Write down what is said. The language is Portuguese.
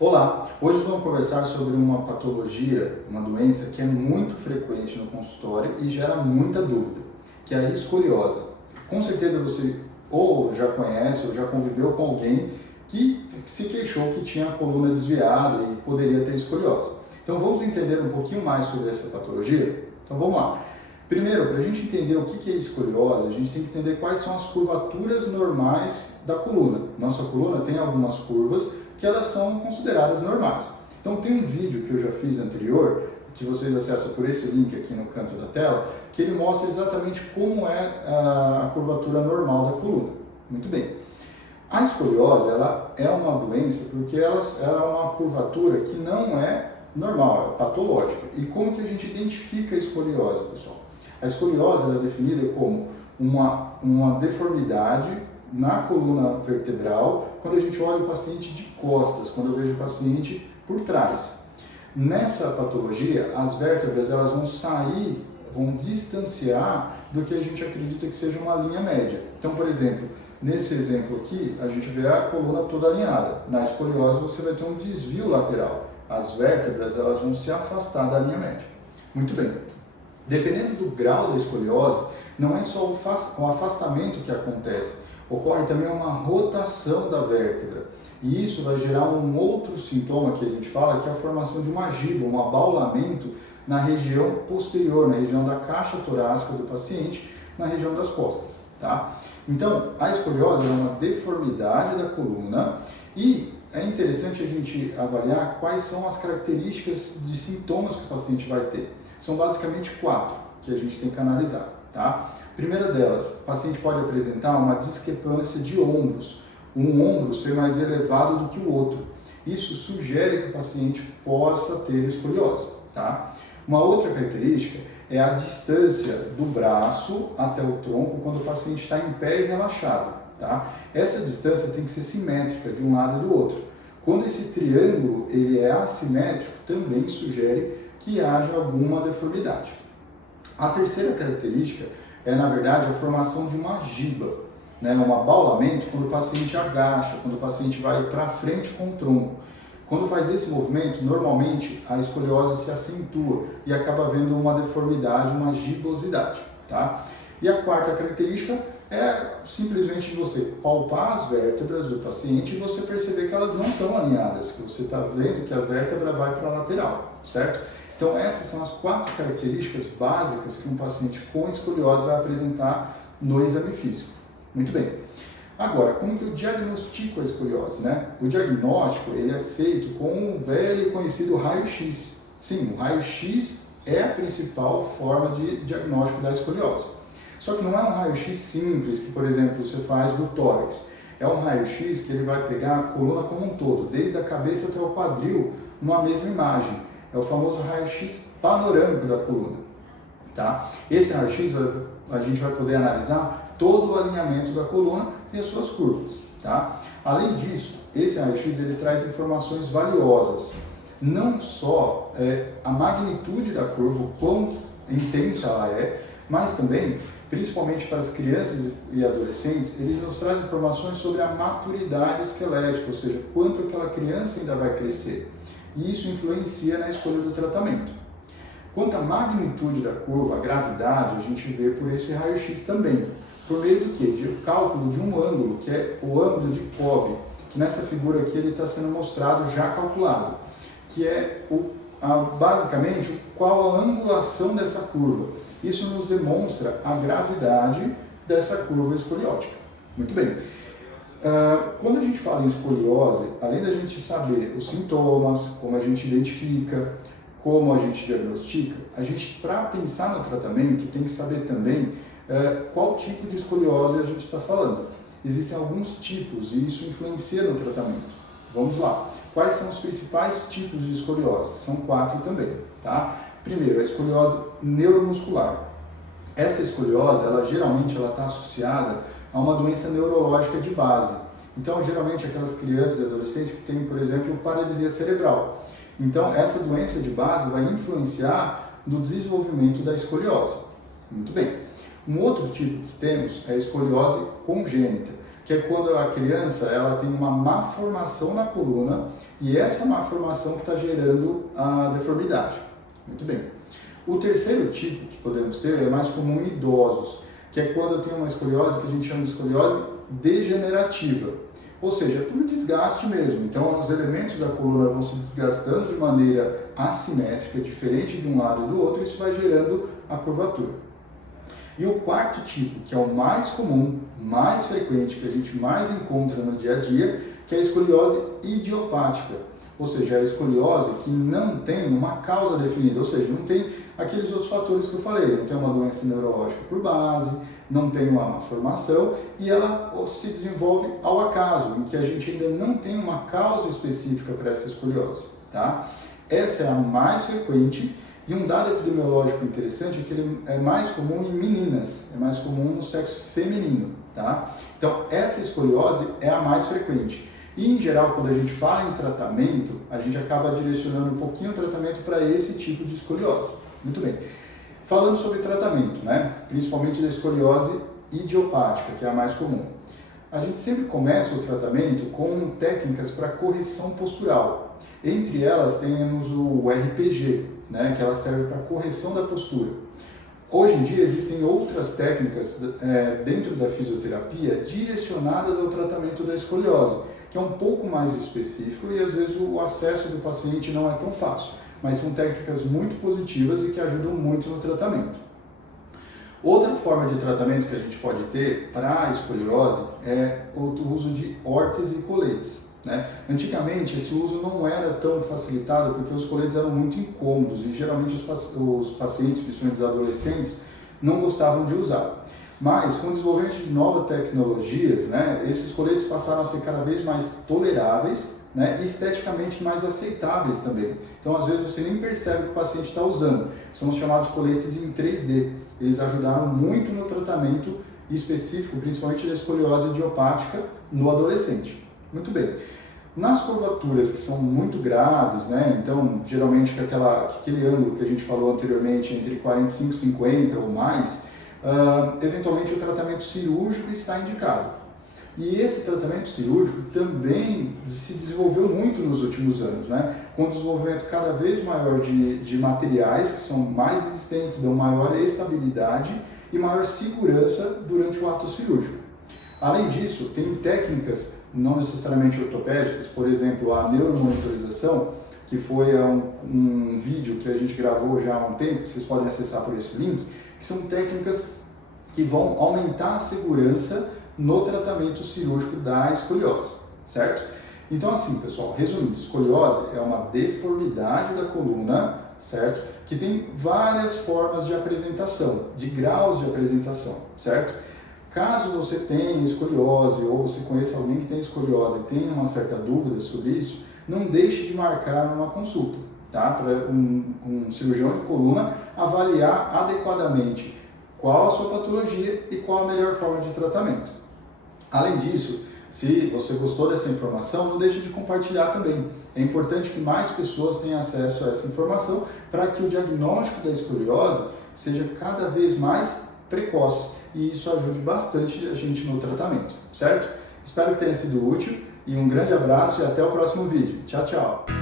Olá, hoje vamos conversar sobre uma patologia, uma doença que é muito frequente no consultório e gera muita dúvida, que é a escoliose. Com certeza você ou já conhece ou já conviveu com alguém que se queixou que tinha a coluna desviada e poderia ter escoliose. Então vamos entender um pouquinho mais sobre essa patologia? Então vamos lá. Primeiro, para a gente entender o que é escoliose, a gente tem que entender quais são as curvaturas normais da coluna. Nossa coluna tem algumas curvas que elas são consideradas normais. Então tem um vídeo que eu já fiz anterior, que vocês acessam por esse link aqui no canto da tela, que ele mostra exatamente como é a curvatura normal da coluna. Muito bem. A escoliose, ela é uma doença porque ela é uma curvatura que não é normal, é patológica. E como que a gente identifica a escoliose, pessoal? A escoliose ela é definida como uma deformidade na coluna vertebral quando a gente olha o paciente de costas, quando eu vejo o paciente por trás. Nessa patologia, as vértebras elas vão sair, vão distanciar do que a gente acredita que seja uma linha média. Então, por exemplo, nesse exemplo aqui, a gente vê a coluna toda alinhada. Na escoliose, você vai ter um desvio lateral. As vértebras elas vão se afastar da linha média. Muito bem. Dependendo do grau da escoliose, não é só o afastamento que acontece, ocorre também uma rotação da vértebra. E isso vai gerar um outro sintoma que a gente fala, que é a formação de uma giba, um abaulamento na região posterior, na região da caixa torácica do paciente, na região das costas. Tá? Então, a escoliose é uma deformidade da coluna e é interessante a gente avaliar quais são as características de sintomas que o paciente vai ter. São basicamente 4 que a gente tem que analisar. Tá? Primeira delas, o paciente pode apresentar uma discrepância de ombros, um ombro ser mais elevado do que o outro. Isso sugere que o paciente possa ter escoliose. Tá? Uma outra característica é a distância do braço até o tronco quando o paciente está em pé e relaxado. Tá? Essa distância tem que ser simétrica de um lado e do outro. Quando esse triângulo ele é assimétrico, também sugere que haja alguma deformidade. A terceira característica é, na verdade, a formação de uma giba, né? Um abaulamento quando o paciente agacha, quando o paciente vai para frente com o tronco. Quando faz esse movimento, normalmente a escoliose se acentua e acaba havendo uma deformidade, uma gibosidade. Tá? E a quarta característica é simplesmente você palpar as vértebras do paciente e você perceber que elas não estão alinhadas, que você está vendo que a vértebra vai para a lateral, certo? Então essas são as 4 características básicas que um paciente com escoliose vai apresentar no exame físico. Muito bem. Agora, como que eu diagnostico a escoliose, né? O diagnóstico ele é feito com um velho e conhecido raio-x. Sim, o raio-x é a principal forma de diagnóstico da escoliose. Só que não é um raio-x simples que, por exemplo, você faz do tórax. É um raio-x que ele vai pegar a coluna como um todo, desde a cabeça até o quadril, numa mesma imagem. É o famoso raio-x panorâmico da coluna. Tá? Esse raio-x a gente vai poder analisar todo o alinhamento da coluna e as suas curvas. Tá? Além disso, esse raio-x ele traz informações valiosas. Não só a magnitude da curva, o quão intensa ela é, mas também, principalmente para as crianças e adolescentes, ele nos traz informações sobre a maturidade esquelética, ou seja, quanto aquela criança ainda vai crescer. E isso influencia na escolha do tratamento. Quanto à magnitude da curva, a gravidade, a gente vê por esse raio-x também. Por meio do quê? De cálculo de um ângulo, que é o ângulo de Cobb, que nessa figura aqui ele está sendo mostrado já calculado, que é basicamente qual a angulação dessa curva. Isso nos demonstra a gravidade dessa curva escoliótica. Muito bem. Quando a gente fala em escoliose, além da gente saber os sintomas, como a gente identifica, como a gente diagnostica, a gente, para pensar no tratamento, tem que saber também qual tipo de escoliose a gente está falando. Existem alguns tipos e isso influencia no tratamento. Vamos lá. Quais são os principais tipos de escoliose? São 4 também. Tá? Primeiro, a escoliose neuromuscular. Essa escoliose, geralmente está associada a uma doença neurológica de base. Então, geralmente, aquelas crianças e adolescentes que têm, por exemplo, paralisia cerebral. Então, essa doença de base vai influenciar no desenvolvimento da escoliose. Muito bem. Um outro tipo que temos é a escoliose congênita, que é quando a criança ela tem uma má formação na coluna e essa má formação que está gerando a deformidade. Muito bem. O terceiro tipo que podemos ter é mais comum em idosos, que é quando tem uma escoliose que a gente chama de escoliose degenerativa, ou seja, por desgaste mesmo. Então, os elementos da coluna vão se desgastando de maneira assimétrica, diferente de um lado e do outro, e isso vai gerando a curvatura. E o quarto tipo, que é o mais comum, mais frequente, que a gente mais encontra no dia a dia, que é a escoliose idiopática, ou seja, a escoliose que não tem uma causa definida, ou seja, não tem aqueles outros fatores que eu falei, não tem uma doença neurológica por base, não tem uma malformação e ela se desenvolve ao acaso, em que a gente ainda não tem uma causa específica para essa escoliose, tá? Essa é a mais frequente e um dado epidemiológico interessante é que ele é mais comum em meninas, é mais comum no sexo feminino, tá? Então, essa escoliose é a mais frequente. E, em geral, quando a gente fala em tratamento, a gente acaba direcionando um pouquinho o tratamento para esse tipo de escoliose. Muito bem. Falando sobre tratamento, né? Principalmente da escoliose idiopática, que é a mais comum. A gente sempre começa o tratamento com técnicas para correção postural. Entre elas temos o RPG, né? Que ela serve para correção da postura. Hoje em dia existem outras técnicas dentro da fisioterapia direcionadas ao tratamento da escoliose, que é um pouco mais específico e às vezes o acesso do paciente não é tão fácil, mas são técnicas muito positivas e que ajudam muito no tratamento. Outra forma de tratamento que a gente pode ter para a escoliose é o uso de órtese e coletes, né? Antigamente esse uso não era tão facilitado porque os coletes eram muito incômodos e geralmente os pacientes, principalmente os adolescentes, não gostavam de usar. Mas, com o desenvolvimento de novas tecnologias, né, esses coletes passaram a ser cada vez mais toleráveis, né, e esteticamente mais aceitáveis também. Então, às vezes, você nem percebe que o paciente está usando. São os chamados coletes em 3D. Eles ajudaram muito no tratamento específico, principalmente da escoliose idiopática no adolescente. Muito bem. Nas curvaturas que são muito graves, né, então, geralmente com aquele ângulo que a gente falou anteriormente, entre 45 e 50 ou mais, eventualmente o tratamento cirúrgico está indicado. E esse tratamento cirúrgico também se desenvolveu muito nos últimos anos, né? Com o desenvolvimento cada vez maior de materiais que são mais resistentes, dão maior estabilidade e maior segurança durante o ato cirúrgico. Além disso, tem técnicas não necessariamente ortopédicas, por exemplo, a neuromonitorização, que foi um vídeo que a gente gravou já há um tempo, que vocês podem acessar por esse link, que são técnicas que vão aumentar a segurança no tratamento cirúrgico da escoliose, certo? Então, assim, pessoal, resumindo, escoliose é uma deformidade da coluna, certo? Que tem várias formas de apresentação, de graus de apresentação, certo? Caso você tenha escoliose ou você conheça alguém que tem escoliose e tenha uma certa dúvida sobre isso, não deixe de marcar uma consulta, tá? Para um cirurgião de coluna avaliar adequadamente qual a sua patologia e qual a melhor forma de tratamento. Além disso, se você gostou dessa informação, não deixe de compartilhar também. É importante que mais pessoas tenham acesso a essa informação para que o diagnóstico da escoliose seja cada vez mais precoce e isso ajude bastante a gente no tratamento, certo? Espero que tenha sido útil e um grande abraço e até o próximo vídeo. Tchau, tchau!